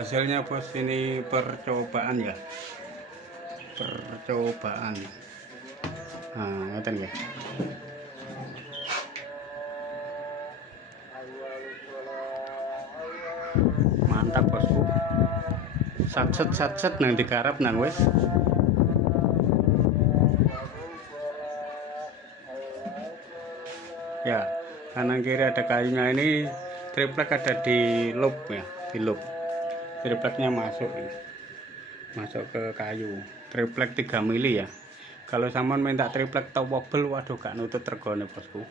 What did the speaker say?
Hasilnya bos, ini percobaan ya, percobaan. Nah, ngeten ya. Mantap bosku. Satset nang digarap nang wis. Ya, kanan kiri ada kayunya, ini triplek ada di loop ya, di loop. Tripleknya masuk ini. Masuk ke kayu. Triplek 3 mili ya. Kalau sampean minta triplek top wobel, waduh gak nutut regane bosku.